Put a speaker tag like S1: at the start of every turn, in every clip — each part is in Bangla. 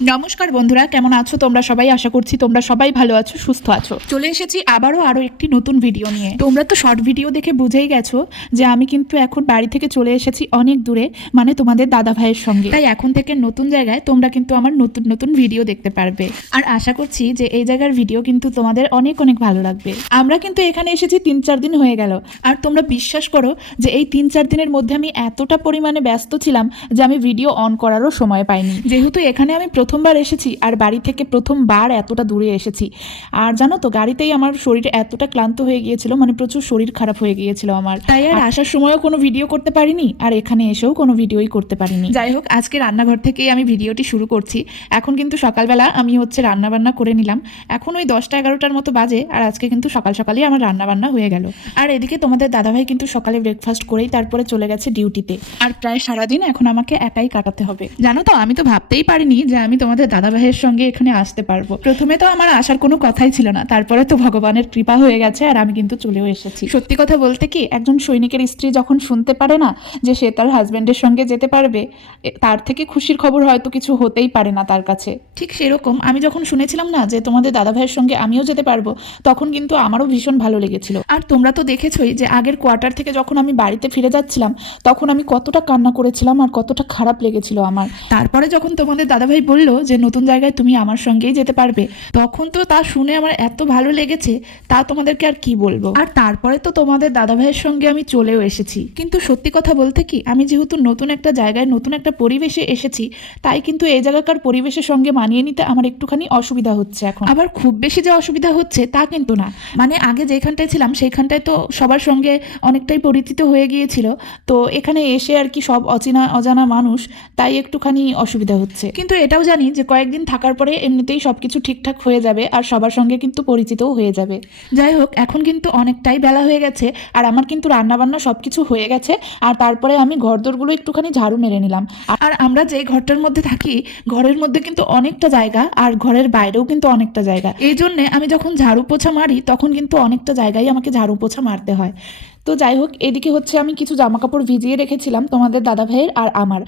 S1: নমস্কার বন্ধুরা, কেমন আছো তোমরা সবাই? আশা করছি তোমরা সবাই ভালো আছো, সুস্থ আছো। চলে এসেছি আবারও আরও একটি নতুন ভিডিও নিয়ে। তোমরা তো শর্ট ভিডিও দেখে বুঝেই গেছো যে আমি কিন্তু এখন বাড়ি থেকে চলে এসেছি অনেক দূরে মানে তোমাদের দাদা ভাইয়ের সঙ্গে। তাই এখন থেকে নতুন জায়গায় তোমরা কিন্তু আমার নতুন নতুন ভিডিও দেখতে পারবে। আর আশা করছি যে এই জায়গার ভিডিও কিন্তু তোমাদের অনেক অনেক ভালো লাগবে। আমরা কিন্তু এখানে এসেছি তিন, চার দিন হয়ে গেল। আর তোমরা বিশ্বাস করো যে এই তিন, চার দিনের মধ্যে আমি এতটা পরিমাণে ব্যস্ত ছিলাম যে আমি ভিডিও অন করারও সময় পাইনি। যেহেতু এখানে আমি প্রথমবার এসেছি আর বাড়ি থেকে প্রথমবার এতটা দূরে এসেছি। আর জানো তো গাড়িতেই আমার শরীর এতটা ক্লান্ত হয়ে গিয়েছিল মানে প্রচুর শরীর খারাপ হয়ে গিয়েছিল আমার। তাই আর আসার সময়ও কোনো ভিডিও করতে পারিনি আর এখানে এসেও কোনো ভিডিওই করতে পারিনি। যাই হোক আজকে রান্নাঘর থেকেই আমি ভিডিওটি শুরু করছি। এখন কিন্তু সকালবেলা আমি হচ্ছে রান্না বান্না করে নিলাম। এখন ওই দশটা এগারোটার মতো বাজে আর আজকে কিন্তু সকাল সকালই আমার রান্না বান্না হয়ে গেল। আর এদিকে তোমাদের দাদাভাই কিন্তু সকালে ব্রেকফাস্ট করেই তারপরে চলে গেছে ডিউটিতে আর প্রায় সারাদিন এখন আমাকে একাই কাটাতে হবে। জানো তো আমি তো ভাবতেই পারিনি যে আমি তোমাদের দাদাভাইয়ের সঙ্গে এখানে আসতে পারব। প্রথমে তো আমার আসার কোনো কথাই ছিল না, তারপরে তো ভগবানের কৃপা হয়ে গেছে আর আমি কিন্তু চলেও এসেছি। সত্যি কথা বলতে কি, একজন সৈনিকের স্ত্রী যখন শুনতে পারে না যে সে তার হাজবেন্ডের সঙ্গে যেতে পারবে তার থেকে খুশির খবর হয়তো কিছু হতেই পারে না তার কাছে। ঠিক সেরকম, আমি যখন শুনেছিলাম না যে তোমাদের দাদাভাইয়ের সঙ্গে আমিও যেতে পারব, তখন কিন্তু আমারও ভীষণ ভালো লেগেছিল। আর তোমরা তো দেখেছোই যে আগের কোয়ার্টার থেকে যখন আমি বাড়িতে ফিরে যাচ্ছিলাম, তখন আমি কতটা কান্না করেছিলাম আর কতটা খারাপ লেগেছিল আমার। তারপরে যখন তোমাদের দাদাভাই বলল যে, নতুন জায়গায় তুমি আমার সঙ্গেই যেতে পারবে। তখন তো তা শুনে আমার এত ভালো লেগেছে, তা তোমাদেরকে আর কি বলব? আর তারপরে তো তোমাদের দাদাভাইয়ের সঙ্গে আমি চলেও এসেছি। কিন্তু সত্যি কথা বলতে কি, আমি যেহেতু নতুন একটা জায়গায়, নতুন একটা পরিবেশে এসেছি, তাই কিন্তু এই জায়গাকার পরিবেশের সঙ্গে মানিয়ে নিতে আমার একটুখানি অসুবিধা হচ্ছে এখন। আবার খুব বেশি যে অসুবিধা হচ্ছে, তা কিন্তু না। মানে আগে যেখানটায় ছিলাম, সেইখানটায় তো সবার সঙ্গে অনেকটাই পরিচিত হয়ে গিয়েছিল। তো এখানে এসে আর কি সব অচেনা, অজানা মানুষ, তাই একটুখানি অসুবিধা হচ্ছে। কিন্তু এটাও জানি যে কয়েকদিন থাকার পরে এমনিতেই সব কিছু ঠিকঠাক হয়ে যাবে আর সবার সঙ্গে কিন্তু পরিচিতও হয়ে যাবে। যাই হোক, এখন কিন্তু অনেকটাই বেলা হয়ে গেছে আর আমার কিন্তু রান্নাবান্না সব কিছু হয়ে গেছে আর তারপরে আমি ঘরদোরগুলো একটুখানি ঝাড়ু মেরে নিলাম। আর আমরা যে ঘরটার মধ্যে থাকি, ঘরের মধ্যে কিন্তু অনেকটা জায়গা আর ঘরের বাইরেও কিন্তু অনেকটা জায়গা। এই জন্যে আমি যখন ঝাড়ু পোছা মারি, তখন কিন্তু অনেকটা জায়গায় আমাকে ঝাড়ু পোছা মারতে হয়। তো যাই হোক, এদিকে হচ্ছে আমি কিছু জামা কাপড় ভিজিয়ে রেখেছিলাম তোমাদের দাদা ভাইয়ের আর আমার।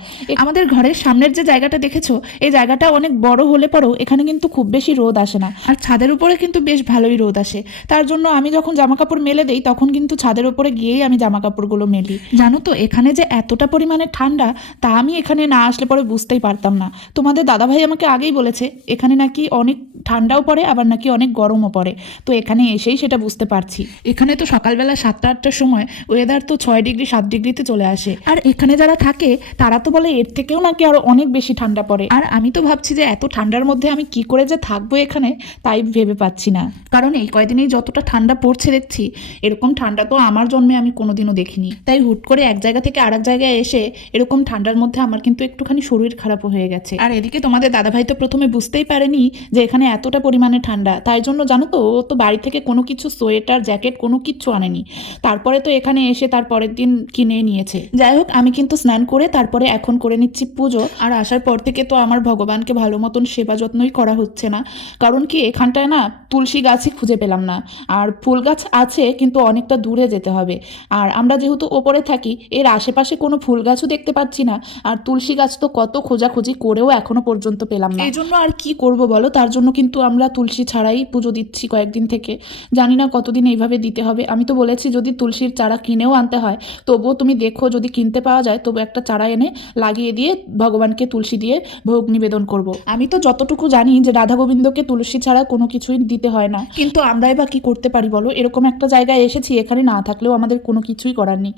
S1: আমাদের ঘরের সামনের যে জায়গাটা দেখেছ, এই জায়গাটা অনেক বড় হলে পরেও এখানে কিন্তু খুব বেশি রোদ আসে না। আর ছাদের উপরে কিন্তু বেশ ভালোই রোদ আসে। তার জন্য আমি যখন জামা কাপড় মেলে দেই, তখন কিন্তু ছাদের উপরে গিয়েই আমি জামা কাপড়গুলো মেলি। জানো তো, এখানে যে এতটা পরিমাণে ঠান্ডা, তা আমি এখানে না আসলে পরে বুঝতেই পারতাম না। তোমাদের দাদাভাই আমাকে আগেই বলেছে, এখানে নাকি অনেক ঠান্ডাও পড়ে, আবার নাকি অনেক গরমও পড়ে। তো এখানে এসেই সেটা বুঝতে পারছি। এখানে তো সকালবেলা সাতটা, আটটার সময় ওয়েদার তো ছয় ডিগ্রি সাত ডিগ্রিতে চলে আসে। আর এখানে যারা থাকে, তারা তো বলে এর থেকেও নাকি আরও অনেক বেশি ঠান্ডা পড়ে। আর আমি তো ভাবছি যে এত ঠান্ডার মধ্যে আমি কি করে যে থাকব এখানে, তাই ভেবে পাচ্ছি না। কারণ এই কয়দিনেই যতটা ঠান্ডা পড়ছে দেখছি, এরকম ঠান্ডা তো আমার জন্মে আমি কোনোদিনও দেখিনি। তাই হুট করে এক জায়গা থেকে আরেক জায়গায় এসে এরকম ঠান্ডার মধ্যে আমার কিন্তু একটুখানি শরীর খারাপও হয়ে গেছে। আর এদিকে তোমাদের দাদাভাই তো প্রথমে বুঝতেই পারেনি যে এখানে এতটা পরিমাণে ঠান্ডা। তাই জন্য জানো তো, ও তো বাড়ি থেকে কোনো কিছু সোয়েটার, জ্যাকেট কোনো কিচ্ছু আনেনি। তারপরে তো এখানে এসে তার পরের দিন কিনে নিয়েছে। যাই হোক আমি কিন্তু স্নান করে তারপরে এখন করে নিচ্ছি পুজো। আর আসার পর থেকে তো আমার ভগবানকে ভালো মতন সেবা যত্নই করা হচ্ছে না। কারণ কি, এখানটায় না তুলসী গাছই খুঁজে পেলাম না। আর ফুল গাছ আছে, কিন্তু অনেকটা দূরে যেতে হবে। আর আমরা যেহেতু ওপরে থাকি, এর আশেপাশে কোনো ফুল গাছও দেখতে পাচ্ছি না। আর তুলসী গাছ তো কত খোঁজাখুঁজি করেও এখনও পর্যন্ত পেলাম না। এই জন্য আর কি করব বলো? তার জন্য কিন্তু আমরা তুলসী ছাড়াই পুজো দিচ্ছি কয়েকদিন থেকে। জানি না কতদিন এইভাবে দিতে হবে। আমি তো বলেছি, যদি তুলসীর চারা কিনেও আনতে হয়। তবুও তুমি দেখো যদি কিনতে পাওয়া যায়, তবু একটা চারা এনে লাগিয়ে দিয়ে ভগবানকে তুলসী দিয়ে ভোগ নিবেদন করব। আমি তো যতটুকু জানি যে রাধা গোবিন্দকে তুলসী ছাড়া কোনো কিছুই দিতে হয় না। কিন্তু আমরাই বা কি করতে পারি বলো? এরকম একটা জায়গায় এসেছি, এখানে না থাকলেও আমাদের কোনো কিছুই করার নেই।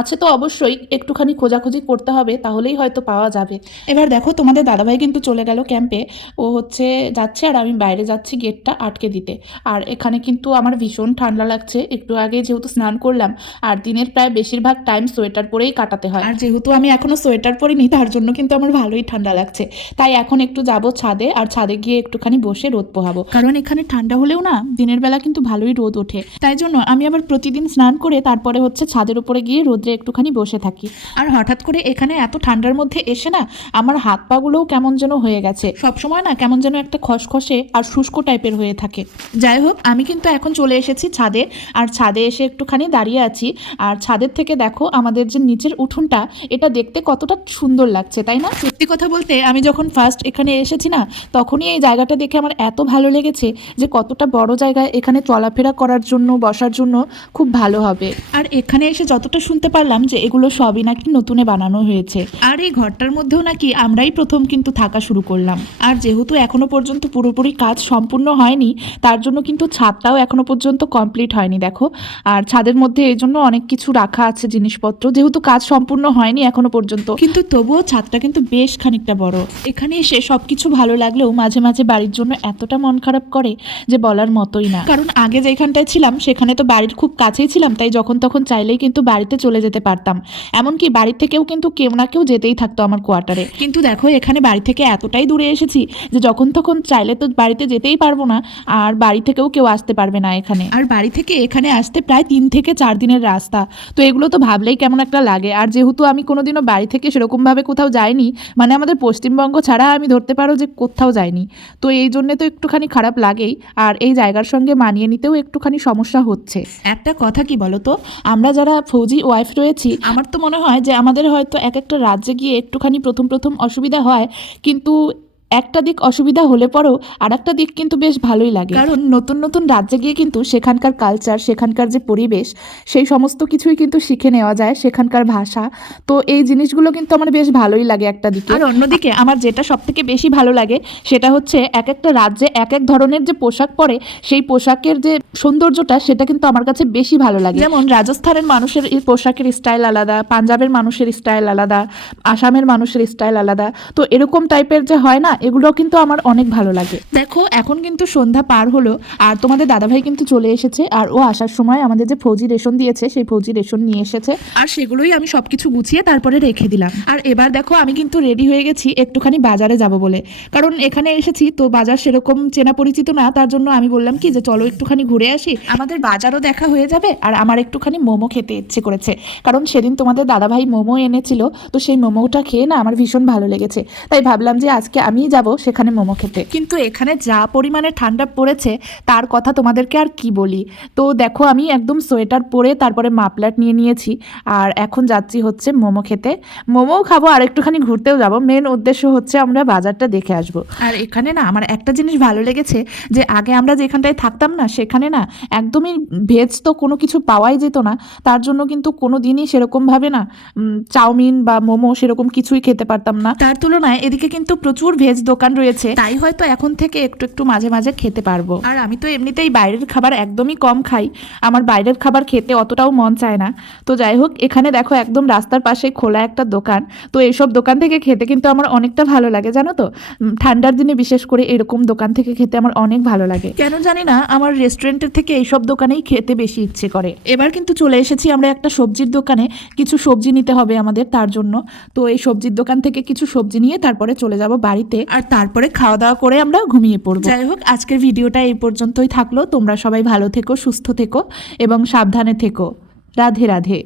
S1: আছে তো অবশ্যই, একটুখানি খোঁজাখুঁজি করতে হবে, তাহলেই হয়তো পাওয়া যাবে। এবার দেখো তোমাদের দাদাভাই কিন্তু চলে গেল ক্যাম্পে ও হচ্ছে যাচ্ছে আর আমি বাইরে যাচ্ছি গেটটা আটকে দিতে। আর এখানে কিন্তু আমার ভীষণ ঠান্ডা লাগছে। একটু আগে যেহেতু স্নান করলাম আর দিনের প্রায় বেশিরভাগ টাইম সোয়েটার পরেই কাটাতে হয়। আর যেহেতু আমি এখনও সোয়েটার পরিনি, তার জন্য কিন্তু আমার ভালোই ঠান্ডা লাগছে। তাই এখন একটু যাব ছাদে, আর ছাদে গিয়ে একটুখানি বসে রোদ পোহাবো। কারণ এখানে ঠান্ডা হলেও না, দিনের বেলা কিন্তু ভালোই রোদ ওঠে। তাই জন্য আমি আবার প্রতিদিন স্নান করে তারপরে হচ্ছে ছাদের উপরে গিয়ে রোদ্রে একটুখানি বসে থাকি। আর হঠাৎ করে এখানে এত ঠান্ডার মধ্যে এসে না, আমার হাত পাগুলোও কেমন যেন হয়ে গেছে। সবসময় না কেমন যেন একটা খসখসে আর শুষ্ক টাইপের হয়ে থাকে। যাই হোক, আমি কিন্তু এখন চলে এসেছি ছাদে। আর ছাদে এসে একটুখানি দাঁড়িয়ে দাঁড়িয়ে আছি। আর ছাদের থেকে দেখো আমাদের যে নিচের উঠোনটা, এটা দেখতে কতটা সুন্দর লাগছে, তাই না? সত্যি কথা বলতে আমি যখন ফার্স্ট এখানে এসেছি না, তখনই এই জায়গাটা দেখে আমার এত ভালো লেগেছে যে কতটা বড় জায়গায় এখানে চলাফেরা করার জন্য, বসার জন্য খুব ভালো হবে। আর এখানে এসে যতটা শুনতে পারলাম যে এগুলো সবই নাকি নতুনে বানানো হয়েছে। আর এই ঘরটার মধ্যেও নাকি আমরাই প্রথম কিন্তু থাকা শুরু করলাম। আর যেহেতু এখনও পর্যন্ত পুরোপুরি কাজ সম্পূর্ণ হয়নি, তার জন্য কিন্তু ছাদটাও এখনও পর্যন্ত কমপ্লিট হয়নি, দেখো। আর ছাদের মধ্যে এই জন্য অনেক কিছু রাখা আছে জিনিসপত্র। যেহেতু কাজ সম্পূর্ণ হয়নি এখনও পর্যন্ত। কিন্তু তবুও ছাদটা কিন্তু বেশ খানিকটা বড়। এখানে এসে সবকিছু ভালো লাগলেও মাঝে মাঝে বাড়ির জন্য এতটা মন খারাপ করে যে বলার মতোই না। কারণ আগে যেখানটায় ছিলাম, সেখানে তো বাড়ির খুব কাছেই ছিলাম, তাই যখন তখন চাইলেই কিন্তু বাড়িতে চলে যেতে পারতাম। এমনকি বাড়ি থেকেও কিন্তু কেউ না কেউ যেতেই থাকতো আমার কোয়ার্টারে। কিন্তু দেখো, এখানে বাড়ি থেকে এতটাই দূরে এসেছি যে যখন তখন চাইলে তো বাড়িতে যেতেই পারব না, আর বাড়ি থেকেও কেউ আসতে পারবে না এখানে। আর বাড়ি থেকে এখানে আসতে প্রায় তিন থেকে চার দিনের রাস্তা। তো এগুলো তো ভাবলেই কেমন একটা লাগে। আর যেহেতু আমি কোনোদিনও বাড়ি থেকে সেরকমভাবে কোথাও যাইনি মানে আমাদের পশ্চিমবঙ্গ ছাড়া আমি ধরতে পারো যে কোথাও যাইনি। তো এই জন্যে তো একটুখানি খারাপ লাগেই। আর এই জায়গার সঙ্গে মানিয়ে নিতেও একটুখানি সমস্যা হচ্ছে। একটা কথা কি বলো তো? আমরা যারা ফৌজি ওয়াইফ রয়েছি আমার তো মনে হয় যে আমাদের হয়তো এক একটা রাজ্যে গিয়ে একটুখানি প্রথম প্রথম অসুবিধা হয়। কিন্তু একটা দিক অসুবিধা হলে পরেও আর একটা দিক কিন্তু বেশ ভালোই লাগে। কারণ নতুন নতুন রাজ্যে গিয়ে কিন্তু সেখানকার কালচার সেখানকার যে পরিবেশ সেই সমস্ত কিছুই কিন্তু শিখে নেওয়া যায় সেখানকার ভাষা। তো এই জিনিসগুলো কিন্তু আমার বেশ ভালোই লাগে একটা দিকে। আর অন্যদিকে আমার যেটা সব থেকে বেশি ভালো লাগে সেটা হচ্ছে এক একটা রাজ্যে এক এক ধরনের যে পোশাক পরে সেই পোশাকের যে সৌন্দর্যটা সেটা কিন্তু আমার কাছে বেশি ভালো লাগে। যেমন রাজস্থানের মানুষের এই পোশাকের স্টাইল আলাদা পাঞ্জাবের মানুষের স্টাইল আলাদা আসামের মানুষের স্টাইল আলাদা। তো এরকম টাইপের যে হয় না এগুলো কিন্তু আমার অনেক ভালো লাগে। দেখো, এখন কিন্তু সন্ধ্যা পার হলো, আর তোমাদের দাদাভাই কিন্তু চলে এসেছে, আর ও আসার সময় আমাদের যে ফৌজি রেশন দিয়েছে, সেই ফৌজি রেশন নিয়ে এসেছে। আর সেগুলোই আমি সবকিছু গুছিয়ে তারপরে রেখে দিলাম। আর এবার দেখো, আমি কিন্তু রেডি হয়ে গেছি একটুখানি বাজারে যাব বলে। কারণ এখানে এসেছি, তো বাজার সেরকম চেনা পরিচিত না, তার জন্য আমি বললাম কি যে চলো একটুখানি ঘুরে আসি। আমাদের বাজারও দেখা হয়ে যাবে, আর আমার একটুখানি মোমো খেতে ইচ্ছে করেছে। কারণ সেদিন তোমাদের দাদাভাই মোমো এনেছিল, তো সেই মোমোটা খেয়ে না আমার ভীষণ ভালো লেগেছে। তাই ভাবলাম যে আজকে আমিই যাব সেখানে মোমো খেতে। কিন্তু এখানে যা পরিমাণে ঠান্ডা পড়েছে, তার কথা তোমাদেরকে আর কি বলি? তো দেখো, আমি একদম সোয়েটার পরে তারপরে মাপলাট নিয়ে নিয়েছি, আর এখন যাচ্ছি হচ্ছে মোমো খেতে। মোমোও খাব, আর একটুখানি ঘুরতেও যাব। মেন উদ্দেশ্য হচ্ছে আমরা বাজারটা দেখে আসব। আর এখানে না, আমার একটা জিনিস ভালো লেগেছে, যে আগে আমরা যেখানটায় থাকতাম না, সেখানে না একদমই ভেজ তো কোনো কিছু পাওয়াই যেত না। তার জন্য কিন্তু কোনো দিনই সেরকমভাবে না চাউমিন বা মোমো সেরকম কিছুই খেতে পারতাম না। তার তুলনায় এদিকে কিন্তু প্রচুর ভেজ দোকান রয়েছে তাই হয়তো এখন থেকে একটু একটু মাঝে মাঝে খেতে পারব। আর আমি তো এমনিতেই বাইরের খাবার একদমই কম খাই। আমার বাইরের খাবার খেতে অতটাও মন চায় না। তো যাই হোক এখানে দেখো একদম রাস্তার পাশে খোলা একটা দোকান। তো এইসব দোকান থেকে খেতে কিন্তু আমার অনেকটা ভালো লাগে জানো তো? ঠান্ডার দিনে বিশেষ করে এরকম দোকান থেকে খেতে আমার অনেক ভালো লাগে। কেন জানি না আমার রেস্টুরেন্টের থেকে এইসব দোকানেই খেতে বেশি ইচ্ছে করে। এবার কিন্তু চলে এসেছি আমরা একটা সবজির দোকানে। কিছু সবজি নিতে হবে আমাদের তার জন্য। তো এই সবজির দোকান থেকে কিছু সবজি নিয়ে তারপরে চলে যাব বাড়িতে। আর তারপরে খাওয়া দাওয়া করে আমরা ঘুমিয়ে পড়ব। যাই হোক, আজকের ভিডিওটা এই পর্যন্তই থাকল। তোমরা সবাই ভালো থেকো, সুস্থ থেকো এবং সাবধানে থেকো। রাধে রাধে।